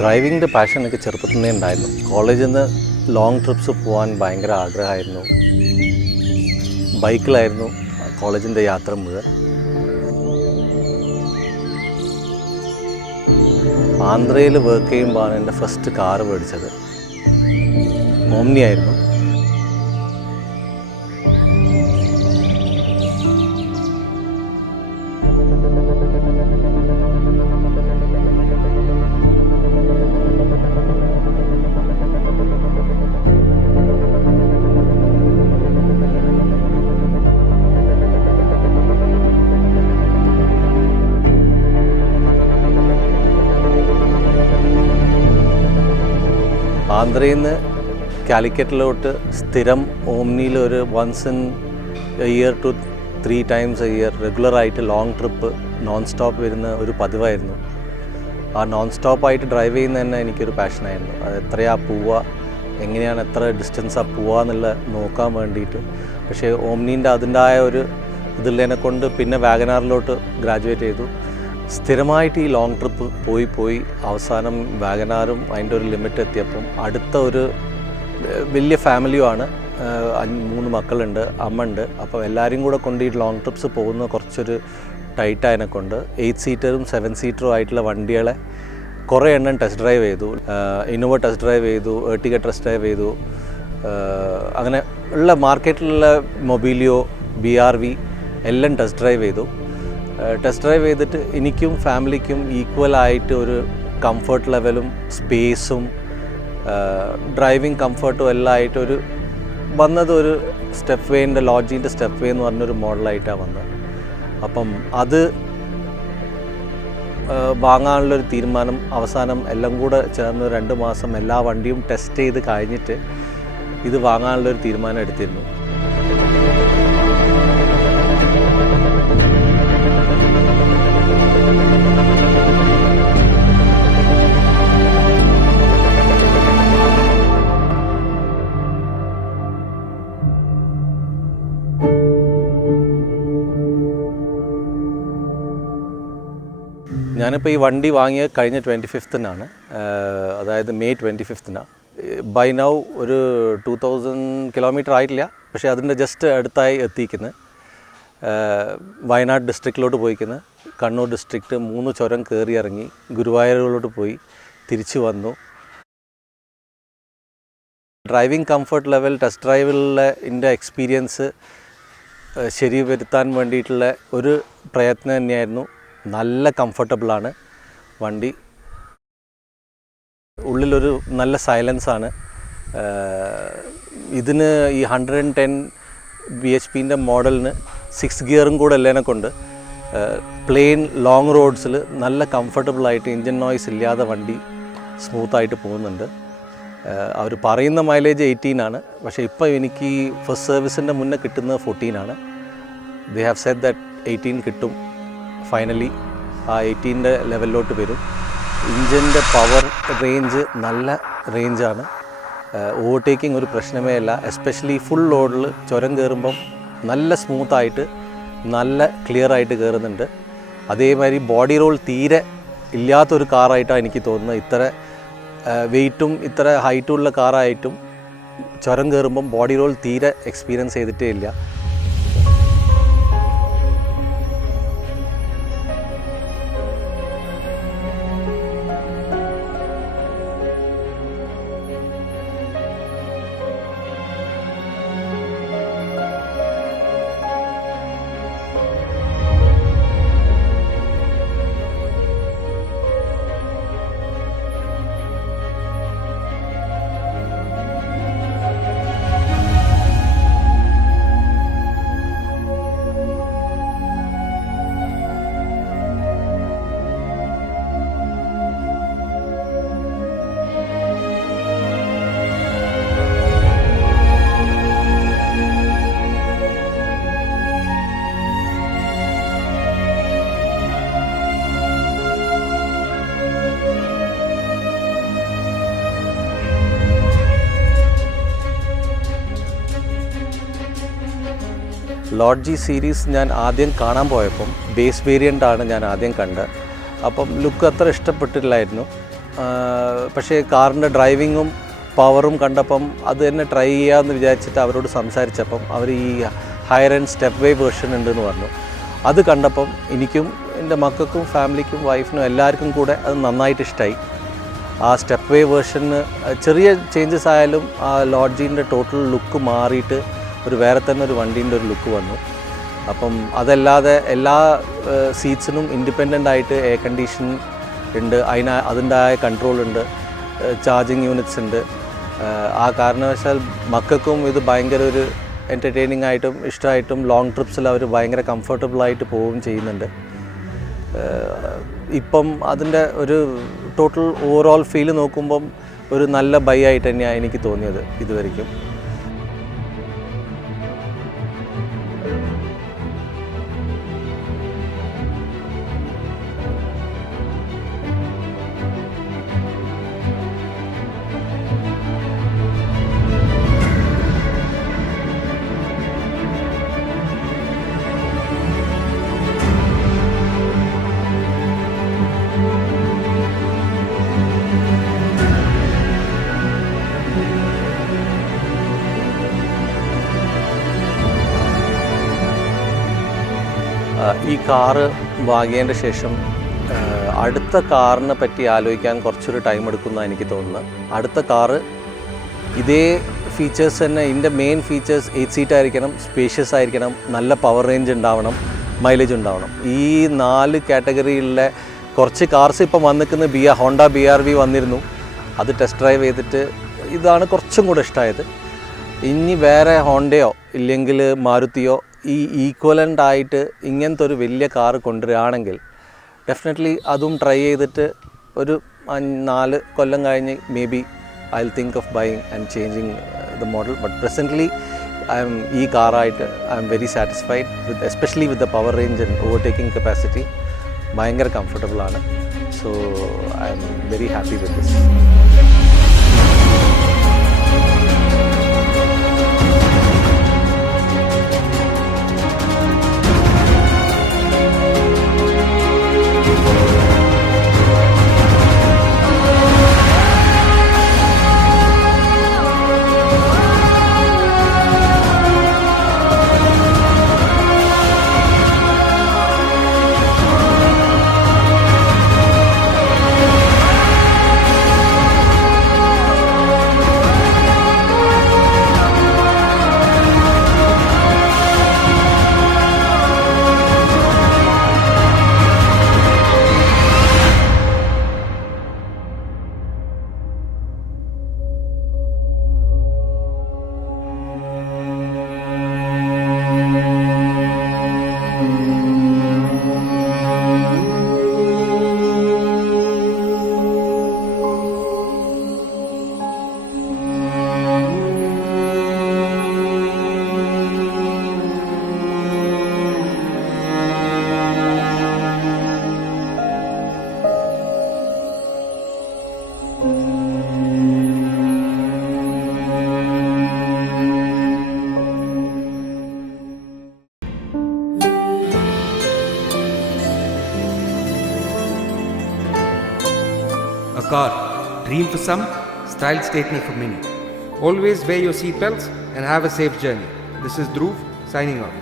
ഡ്രൈവിങ്ങിൻ്റെ passion എനിക്ക് ചെറുപ്പത്തിൽ നിന്നേ ഉണ്ടായിരുന്നു. കോളേജിൽ നിന്ന് ലോങ് ട്രിപ്സ് പോകാൻ ഭയങ്കര ആഗ്രഹമായിരുന്നു. ബൈക്കിലായിരുന്നു കോളേജിൻ്റെ യാത്ര മുഴുവൻ. ആന്ധ്രയിൽ വർക്ക് ചെയ്യുമ്പോഴാണ് എൻ്റെ ഫസ്റ്റ് കാറ് മേടിച്ചത്. ഓമ്നി ആയിരുന്നു. ആന്ധ്രയിൽ നിന്ന് കാലിക്കറ്റിലോട്ട് സ്ഥിരം ഓമ്നിയിൽ ഒരു once in year to 3 times a year റെഗുലറായിട്ട് ലോങ് ട്രിപ്പ് നോൺ സ്റ്റോപ്പ് വരുന്ന ഒരു പതിവായിരുന്നു. ആ നോൺ സ്റ്റോപ്പായിട്ട് ഡ്രൈവ് ചെയ്യുന്ന തന്നെ എനിക്കൊരു പാഷനായിരുന്നു. അത് എത്രയാണ് പോവുക, എങ്ങനെയാണ് എത്ര ഡിസ്റ്റൻസാണ് പോവുക എന്നുള്ള നോക്കാൻ വേണ്ടിയിട്ട്. പക്ഷേ ഓമ്നീൻ്റെ അതിൻ്റെതായ ഒരു ഇതിലെന്നെ കൊണ്ട് പിന്നെ വാഗനാറിലോട്ട് ഗ്രാജുവേറ്റ് ചെയ്തു. സ്ഥിരമായിട്ട് ഈ ലോങ് ട്രിപ്പ് പോയി അവസാനം വാഗനാറും അതിൻ്റെ ഒരു ലിമിറ്റ് എത്തിയപ്പം അടുത്ത ഒരു വലിയ ഫാമിലിയുമാണ്. 3 മക്കളുണ്ട്, അമ്മ ഉണ്ട്. അപ്പോൾ എല്ലാവരും കൂടെ കൊണ്ട് ഈ ലോങ് ട്രിപ്സ് പോകുന്ന കുറച്ചൊരു ടൈറ്റായതിനെ കൊണ്ട് 8 സീറ്ററും 7 സീറ്ററും ആയിട്ടുള്ള വണ്ടികളെ കുറേ എണ്ണം ടെസ്റ്റ് ഡ്രൈവ് ചെയ്തു. ഇന്നോവ ടെസ്റ്റ് ഡ്രൈവ് ചെയ്തു, എർട്ടിഗ ടെസ്റ്റ് ഡ്രൈവ് ചെയ്തു. അങ്ങനെ ഉള്ള മാർക്കറ്റിലുള്ള മൊബീലിയോ, BRV എല്ലാം ടെസ്റ്റ് ഡ്രൈവ് ചെയ്തു. ടെസ്റ്റ് ഡ്രൈവ് ചെയ്തിട്ട് എനിക്കും ഫാമിലിക്കും ഈക്വലായിട്ട് ഒരു കംഫർട്ട് ലെവലും സ്പേസും ഡ്രൈവിംഗ് കംഫർട്ടും എല്ലാം ആയിട്ടൊരു വന്നത് ഒരു സ്റ്റെപ്പ് വേൻ്റെ ലോഡ്ജിൻ്റെ സ്റ്റെപ്പ് വേ എന്ന് പറഞ്ഞൊരു മോഡലായിട്ടാണ് വന്നത്. അപ്പം അത് വാങ്ങാനുള്ളൊരു തീരുമാനം അവസാനം എല്ലാം കൂടെ ചേർന്ന് 2 മാസം എല്ലാ വണ്ടിയും ടെസ്റ്റ് ചെയ്ത് കഴിഞ്ഞിട്ട് ഇത് വാങ്ങാനുള്ളൊരു തീരുമാനം എടുത്തിരുന്നു. ഞാനിപ്പോൾ ഈ വണ്ടി വാങ്ങിയ കഴിഞ്ഞ 25th അതായത് May 25th. ബൈ നൗ ഒരു 2000 കിലോമീറ്റർ ആയിട്ടില്ല, പക്ഷേ അതിൻ്റെ ജസ്റ്റ് അടുത്തായി എത്തിക്കുന്നത്. വയനാട് ഡിസ്ട്രിക്റ്റിലോട്ട് പോയിക്കുന്നത്. കണ്ണൂർ ഡിസ്ട്രിക്റ്റ് 3 ചുരം കയറി ഇറങ്ങി ഗുരുവായൂരിലോട്ട് പോയി തിരിച്ചു വന്നു. ഡ്രൈവിംഗ് കംഫർട്ട് ലെവൽ ടെസ്റ്റ് ഡ്രൈവിലുള്ള എൻ്റെ എക്സ്പീരിയൻസ് ശരി വരുത്താൻ വേണ്ടിയിട്ടുള്ള ഒരു പ്രയത്നം തന്നെയായിരുന്നു. നല്ല കംഫർട്ടബിളാണ് വണ്ടി. ഉള്ളിലൊരു നല്ല സൈലൻസാണ്. ഇതിന് ഈ 110 bhpൻ്റെ മോഡലിന് 6 ഗിയറും കൂടെ എല്ലാം കൊണ്ട് പ്ലെയിൻ ലോങ് റോഡ്സിൽ നല്ല കംഫർട്ടബിളായിട്ട് എൻജിൻ നോയ്സ് ഇല്ലാതെ വണ്ടി സ്മൂത്തായിട്ട് പോകുന്നുണ്ട്. അവർ പറയുന്ന മൈലേജ് 18 പക്ഷേ ഇപ്പോൾ എനിക്ക് ഫസ്റ്റ് സർവീസിൻ്റെ മുന്നേ കിട്ടുന്നത് 14. ദേ ഹാവ് സെഡ് ദാറ്റ് 18 കിട്ടും. ഫൈനലി ആ 18ൻ്റെ ലെവലിലോട്ട് വരും. ഇഞ്ചിൻ്റെ പവർ റേഞ്ച് നല്ല റേഞ്ചാണ്. ഓവർടേക്കിംഗ് ഒരു പ്രശ്നമേ അല്ല. എസ്പെഷ്യലി ഫുൾ ലോഡിൽ ചുരം കയറുമ്പം നല്ല സ്മൂത്തായിട്ട് നല്ല ക്ലിയറായിട്ട് കയറുന്നുണ്ട്. അതേമാതിരി ബോഡി റോൾ തീരെ ഇല്ലാത്തൊരു കാറായിട്ടാണ് എനിക്ക് തോന്നുന്നത്. ഇത്ര വെയ്റ്റും ഇത്ര ഹൈറ്റുള്ള കാറായിട്ടും ചുരം കയറുമ്പം ബോഡി റോൾ തീരെ എക്സ്പീരിയൻസ് ചെയ്തിട്ടേ ഇല്ല. ലോഡ് ജി സീരീസ് ഞാൻ ആദ്യം കാണാൻ പോയപ്പം ബേസ് വേരിയൻ്റാണ് ഞാൻ ആദ്യം കണ്ടത്. അപ്പം ലുക്ക് അത്ര ഇഷ്ടപ്പെട്ടില്ലായിരുന്നു. പക്ഷേ കാറിൻ്റെ ഡ്രൈവിങ്ങും പവറും കണ്ടപ്പം അത് തന്നെ ട്രൈ ചെയ്യാമെന്ന് വിചാരിച്ചിട്ട് അവരോട് സംസാരിച്ചപ്പം അവർ ഈ higher and step way version ഉണ്ടെന്ന് പറഞ്ഞു. അത് കണ്ടപ്പം എനിക്കും എൻ്റെ മക്കൾക്കും ഫാമിലിക്കും വൈഫിനും എല്ലാവർക്കും കൂടെ അത് നന്നായിട്ട് ഇഷ്ടമായി. ആ സ്റ്റെപ്പ് വേ വേർഷന് ചെറിയ ചേഞ്ചസ് ആയാലും ആ ലോഡ്ജിൻ്റെ ടോട്ടൽ ലുക്ക് മാറിയിട്ട് ഒരു വേറെ തന്നെ ഒരു വണ്ടീൻ്റെ ഒരു ലുക്ക് വന്നു. അപ്പം അതല്ലാതെ എല്ലാ സീറ്റ്സിനും ഇൻഡിപെൻഡൻ്റ് ആയിട്ട് എയർ കണ്ടീഷൻ ഉണ്ട്, അതിൻ്റെതായ കൺട്രോൾ ഉണ്ട്, ചാർജിങ് യൂണിറ്റ്സ് ഉണ്ട്. ആ കാരണവശാൽ മക്കൾക്കും ഇത് ഭയങ്കര ഒരു എൻ്റർടൈനിങ് ആയിട്ടും ഇഷ്ടമായിട്ടും ലോങ് ട്രിപ്സിൽ അവർ ഭയങ്കര കംഫർട്ടബിളായിട്ട് പോവുകയും ചെയ്യുന്നുണ്ട്. ഇപ്പം അതിൻ്റെ ഒരു ടോട്ടൽ ഓവറോൾ ഫീൽ നോക്കുമ്പം ഒരു നല്ല ബൈ ആയിട്ട് തന്നെയാണ് എനിക്ക് തോന്നിയത് ഇതുവരെയ്ക്കും. ഈ കാറ് വാങ്ങിയതിൻ്റെ ശേഷം അടുത്ത കാറിനെ പറ്റി ആലോചിക്കാൻ കുറച്ചൊരു ടൈം എടുക്കുന്നതാണ് എനിക്ക് തോന്നുന്നത്. അടുത്ത കാറ് ഇതേ ഫീച്ചേഴ്സ് തന്നെ, ഇതിൻ്റെ മെയിൻ ഫീച്ചേഴ്സ് 8 സീറ്റ് ആയിരിക്കണം, സ്പേഷ്യസ് ആയിരിക്കണം, നല്ല പവർ റേഞ്ച് ഉണ്ടാവണം, മൈലേജ് ഉണ്ടാവണം. ഈ 4 കാറ്റഗറിയിലെ കുറച്ച് കാർസ് ഇപ്പം വന്നിരിക്കുന്ന ഹോണ്ട BRV വന്നിരുന്നു. അത് ടെസ്റ്റ് ഡ്രൈവ് ചെയ്തിട്ട് ഇതാണ് കുറച്ചും കൂടെ ഇഷ്ടമായത്. ഇനി വേറെ ഹോണ്ടയോ ഇല്ലെങ്കിൽ മാരുതിയോ ഈ ഈക്വലൻ്റ് ആയിട്ട് ഇങ്ങനത്തെ ഒരു വലിയ കാറ് കൊണ്ടുവരികയാണെങ്കിൽ ഡെഫിനറ്റ്ലി അതും ട്രൈ ചെയ്തിട്ട് ഒരു 4 കൊല്ലം കഴിഞ്ഞ് maybe I will think of buying and changing the model. But presently ഈ കാറായിട്ട് I am very satisfied with especially with the power range and overtaking capacity. ഭയങ്കര കംഫർട്ടബിളാണ്. So I am very happy with this. A car, dream for some, style statement for many. Always wear your seatbelts and have a safe journey. This is Dhruv signing off.